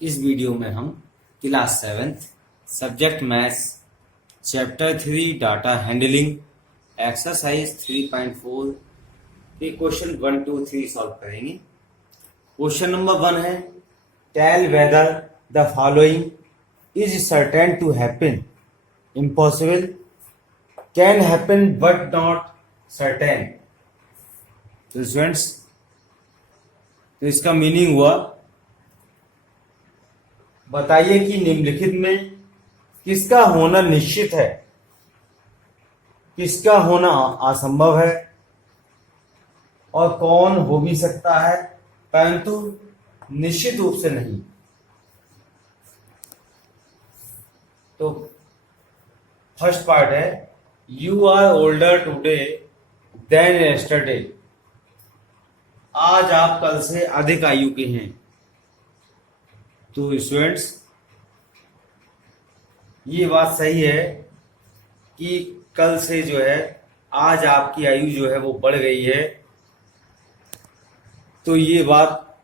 इस वीडियो में हम class 7 subject maths chapter 3 data handling exercise 3.4 के क्वेश्चन 1 2 3 सॉल्व करेंगे। क्वेश्चन नंबर 1 है tell whether the following is certain to happen, impossible, can happen but not certain. तो students, तो इसका मीनिंग हुआ बताइए कि निम्नलिखित में किसका होना निश्चित है, किसका होना असंभव है और कौन हो भी सकता है परंतु निश्चित रूप से नहीं। तो फर्स्ट पार्ट है you are older today than yesterday. आज आप कल से अधिक आयु के हैं। तो स्टूडेंट्स, ये बात सही है कि कल से जो है आज आपकी आयु जो है वो बढ़ गई है। तो ये बात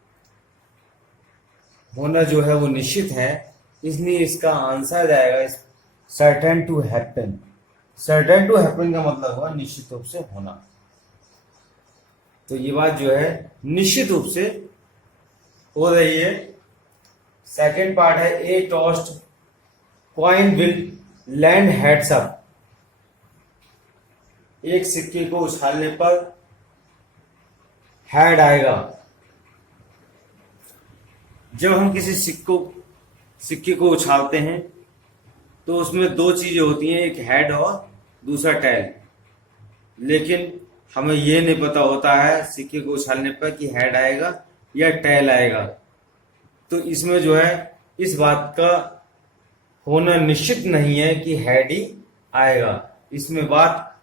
होना जो है वो निश्चित है, इसलिए इसका आंसर आएगा certain to happen. Certain to happen का मतलब हुआ निश्चित रूप से होना। तो ये बात जो है निश्चित रूप से हो रही है। सेकेंड पार्ट है a tossed coin will land heads up. एक सिक्के को उछालने पर हेड आएगा। जब हम किसी सिक्के को उछालते हैं तो उसमें दो चीजें होती हैं, एक हेड और दूसरा टेल। लेकिन हमें ये नहीं पता होता है सिक्के को उछालने पर कि हेड आएगा या टेल आएगा। तो इसमें जो है इस बात का होना निश्चित नहीं है कि हेड ही आएगा। इसमें बात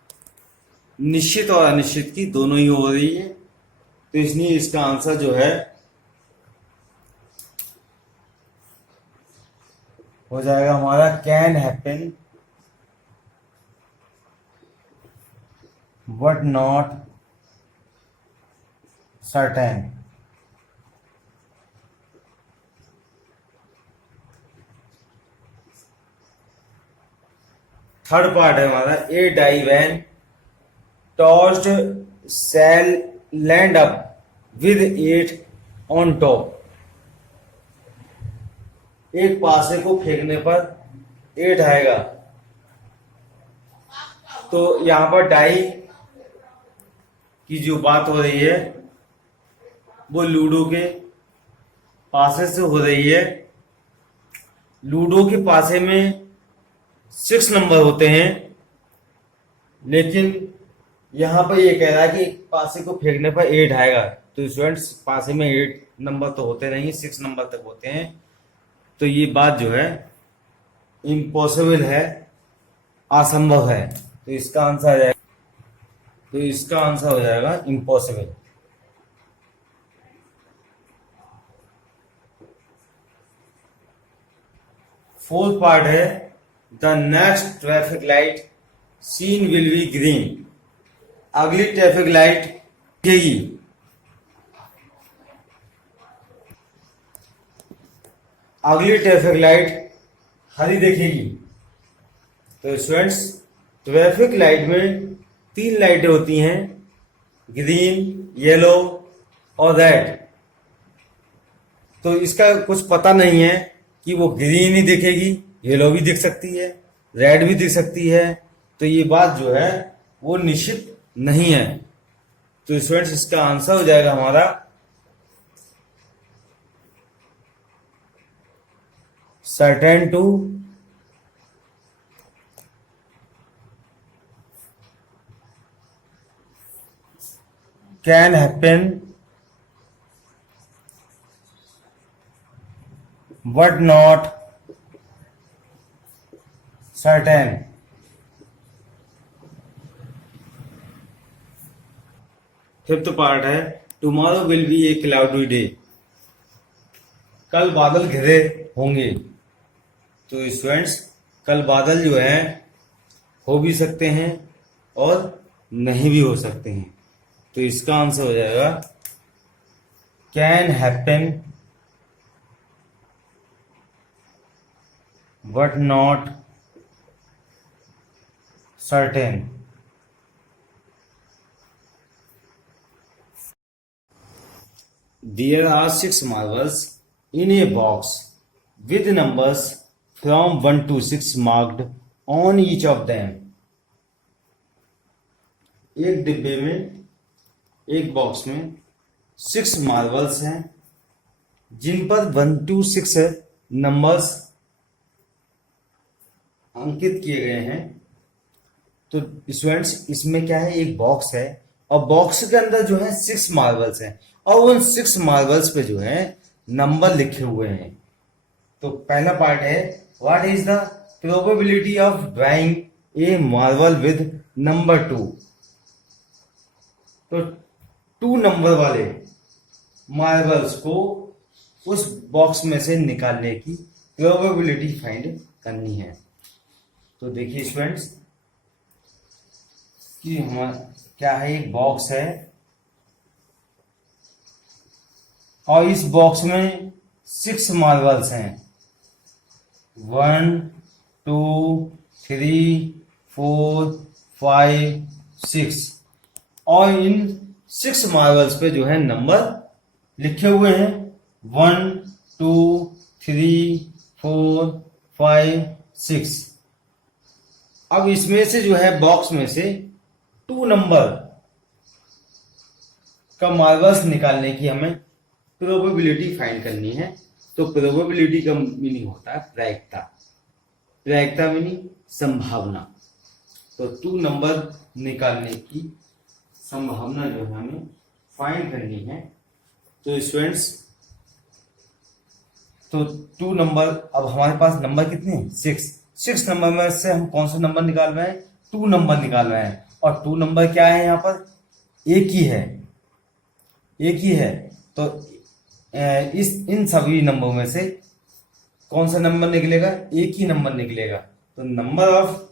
निश्चित और अनिश्चित की दोनों ही हो रही है। तो इसलिए इसका आंसर जो है हो जाएगा हमारा can happen but not certain. Third part है हमारा a die when tossed shall land up with 8 on top. एक पासे को फेंकने पर 8 आएगा। तो यहां पर डाई की जो बात हो रही है वो लूडो के पासे से हो रही है। लूडो के पासे में 6 नंबर होते हैं, लेकिन यहां पर ये कह रहा है कि पासे को फेंकने पर 8 आएगा। तो स्टूडेंट्स, पासे में 8 नंबर तो होते नहीं, 6 नंबर तक होते हैं। तो ये बात जो है इम्पॉसिबल है, असंभव है। तो इसका आंसर आ जाएगा, तो इसका आंसर हो जाएगा इम्पॉसिबल। फोर्थ पार्ट है the next traffic light seen will be green. अगली ट्रैफिक लाइट दिखेगी। अगली ट्रैफिक लाइट हरी दिखेगी। तो स्टूडेंट्स, ट्रैफिक लाइट में 3 लाइटें होती हैं, ग्रीन, येलो और रेड। तो इसका कुछ पता नहीं है कि वो ग्रीन ही दिखेगी, येलो भी दिख सकती है, रेड भी दिख सकती है। तो ये बात जो है वो निश्चित नहीं है। तो स्टूडेंट्स, इसका आंसर हो जाएगा हमारा certain to can happen but not certain. Fifth part है tomorrow will be a cloudy day. कल बादल घिरे होंगे। तो स्टूडेंट्स, कल बादल जो है हो भी सकते हैं और नहीं भी हो सकते हैं। तो इसका आंसर हो जाएगा can happen but not certain. There are 6 marbles in a box with numbers from 1 to 6 marked on each of them. एक डिब्बे में, एक बॉक्स में 6 मार्बल्स हैं जिन पर 1 to 6 नंबर्स अंकित किए गए हैं। तो स्टूडेंट्स, इसमें क्या है, एक बॉक्स है और बॉक्स के अंदर जो है 6 मार्बल्स हैं और उन 6 मार्बल्स पे जो है नंबर लिखे हुए हैं। तो पहला पार्ट है, what is the probability of drawing A marble with number 2। तो 2 नंबर वाले मार्बल्स को उस बॉक्स में से निकालने की प्रोबेबिलिटी फाइंड करनी है। तो देखिए स्टूडेंट्स कि हमारा क्या है, एक बॉक्स है और इस बॉक्स में 6 मार्बल्स हैं, 1 2 3 4 5 6 और इन 6 मार्बल्स पे जो है नंबर लिखे हुए हैं 1 2 3 4 5 6। अब इसमें से जो है बॉक्स में से 2 नंबर का मार्बल्स निकालने की हमें प्रोबेबिलिटी फाइंड करनी है। तो प्रोबेबिलिटी का मीनिंग होता है प्रायिकता, प्रायिकता मीनिंग संभावना। तो 2 नंबर निकालने की संभावना जो है हमें फाइंड करनी है। तो स्टूडेंट्स, तो 2 नंबर, अब हमारे पास नंबर कितने हैं, 6 नंबर में से हम कौन सा नंबर निकाल रहे हैं, 2 नंबर निकाल रहे हैं और 2 नंबर क्या है, यहाँ पर एक ही है, एक ही है। तो इन सभी नंबरों में से कौन सा नंबर निकलेगा, एक ही नंबर निकलेगा। तो नंबर ऑफ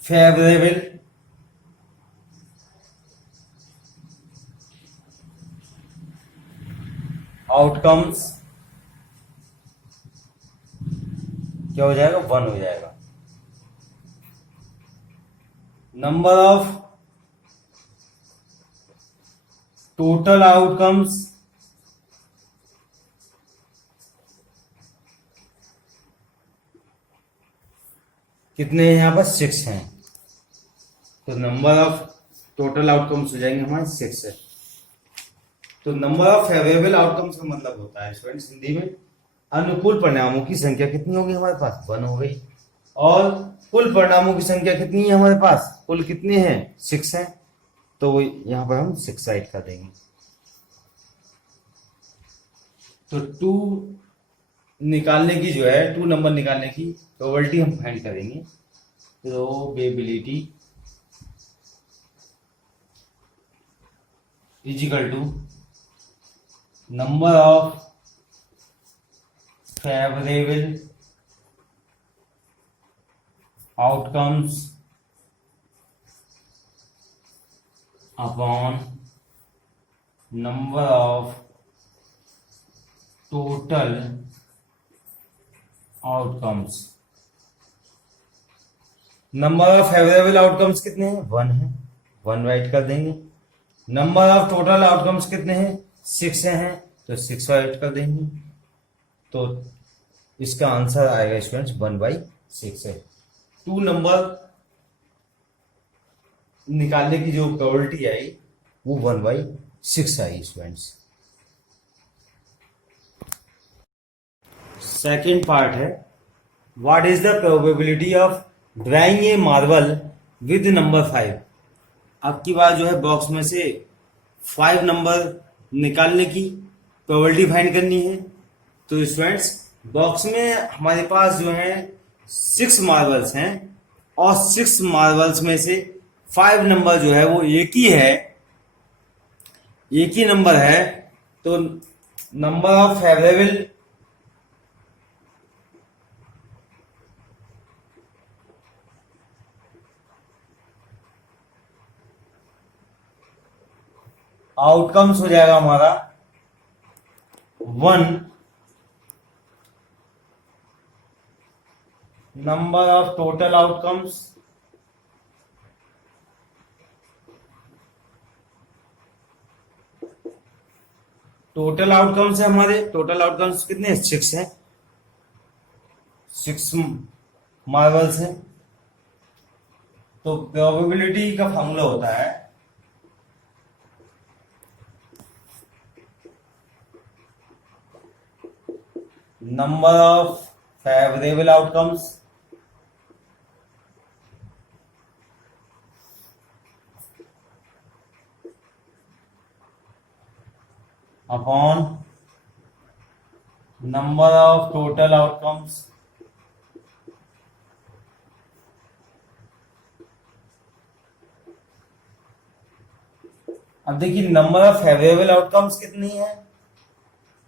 फेवरेबल आउटकम्स क्या हो जाएगा, 1 हो जाएगा। नंबर ऑफ टोटल आउटकम्स कितने हैं, यहाँ पर 6 हैं। तो नंबर ऑफ टोटल आउटकम्स हो जाएंगे हमारे 6 है। तो नंबर ऑफ फेवरेबल आउटकम्स का मतलब होता है स्टूडेंट्स हिंदी में अनुकूल परिणामों की संख्या कितनी होगी हमारे पास, 1 हो गई। और कुल परिणामों की संख्या कितनी है हमारे पास, कुल कितने हैं, 6 हैं। तो यहां पर हम 6 साइड कर देंगे। तो 2 निकालने की जो है, 2 नंबर निकालने की प्रोबेबिलिटी हम फाइंड करेंगे। Probability is equal to number of favourable outcomes upon number of total outcomes. Number of favourable outcomes कितने हैं, 1 है, 1 राइट कर देंगे। नंबर ऑफ टोटल आउटकम्स कितने हैं, 6 हैं, तो 6 राइट कर देंगे। तो इसका आंसर आएगा स्टूडेंट्स 1/6 है। 2 नंबर निकालने की जो प्रोबेबिलिटी आई वो 1/6 आई स्टूडेंट्स। सेकेंड पार्ट है, what is the probability of drawing A marble with number 5। अब की बार जो है बॉक्स में से 5 नंबर निकालने की प्रोबेबिलिटी फाइंड करनी है। तो स्टूडेंट्स, बॉक्स में हमारे पास जो है 6 मार्बल्स हैं और 6 मार्बल्स में से 5 नंबर जो है वो एक ही है, एक ही नंबर है। तो नंबर ऑफ फेवरेबल आउटकम्स हो जाएगा हमारा 1 number of total outcomes total outcomes है हमारे, टोटल आउटकम्स कितने हैं? 6 है, 6 मार्बल्स हैं। तो प्रोबेबिलिटी का फॉर्मूला होता है number of favourable outcomes upon number of total outcomes अब देखिए नंबर ऑफ फेवरेबल आउटकम्स कितनी है?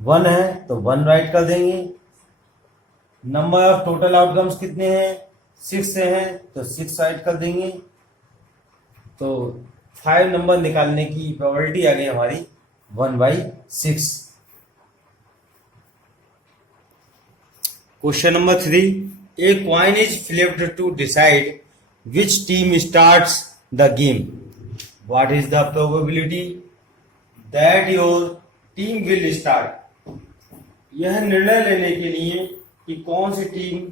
1 है तो 1 राइट कर देंगे। नंबर ऑफ टोटल आउटकम्स कितने हैं? 6 से हैं तो 6 राइट कर देंगे। तो 5 नंबर निकालने की प्रोबेबिलिटी आ गई हमारी 1/6। Question number 3, a coin is flipped to decide which team starts the game. What is the probability that your team will start? यह निर्णय लेने के लिए कि कौन सी टीम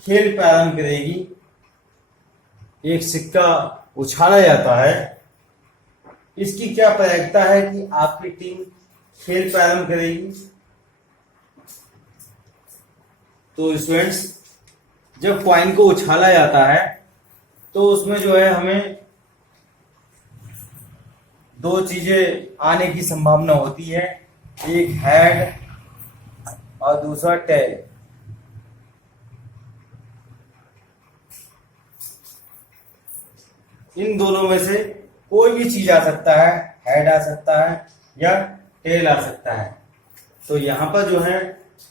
खेल प्रारंभ करेगी, एक सिक्का उछाला जाता है। इसकी क्या प्रायिकता है कि आपकी टीम खेल प्रारंभ करेगी? तो स्टूडेंट्स, जब कॉइन को उछाला जाता है तो उसमें जो है हमें 2 चीजें आने की संभावना होती है, एक हेड और दूसरा टेल। इन दोनों में से कोई भी चीज आ सकता है, हेड आ सकता है या टेल आ सकता है। तो यहां पर जो है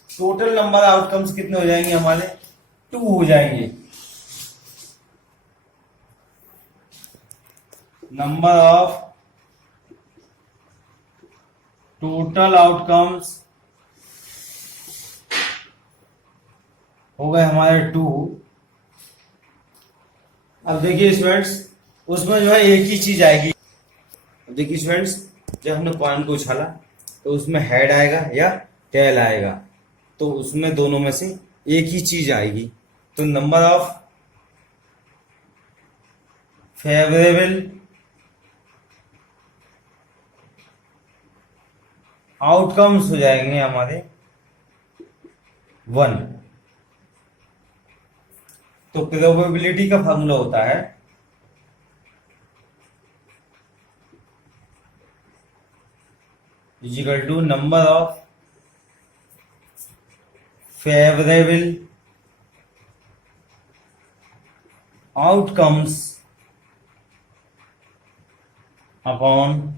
टोटल नंबर आउटकम्स कितने हो जाएंगे हमारे? 2 हो जाएंगे। नंबर ऑफ टोटल आउटकम्स हो गए हमारे 2। अब देखिए स्टूडेंट्स, उसमें जो है एक ही चीज आएगी। अब देखिए स्टूडेंट्स, जब हमने कॉइन को उछाला तो उसमें हेड आएगा या टेल आएगा, तो उसमें दोनों में से एक ही चीज आएगी। तो नंबर ऑफ फेवरेबल आउटकम्स हो जाएंगे हमारे 1। तो प्रोबेबिलिटी का फॉर्मूला होता है is equal to number of favourable outcomes upon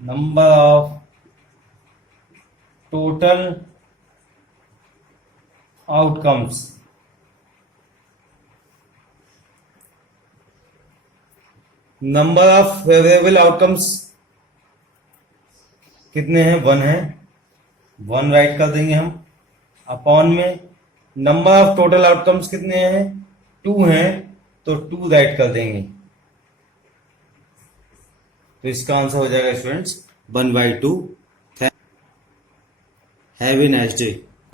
number of total outcomes। Number of favourable outcomes कितने हैं? 1 है, 1 राइट कर देंगे हम। अपॉन में नंबर ऑफ टोटल आउटकम्स कितने हैं? 2 हैं तो 2 राइट कर देंगे। तो इसका आंसर हो जाएगा students 1/2। Have a nice day.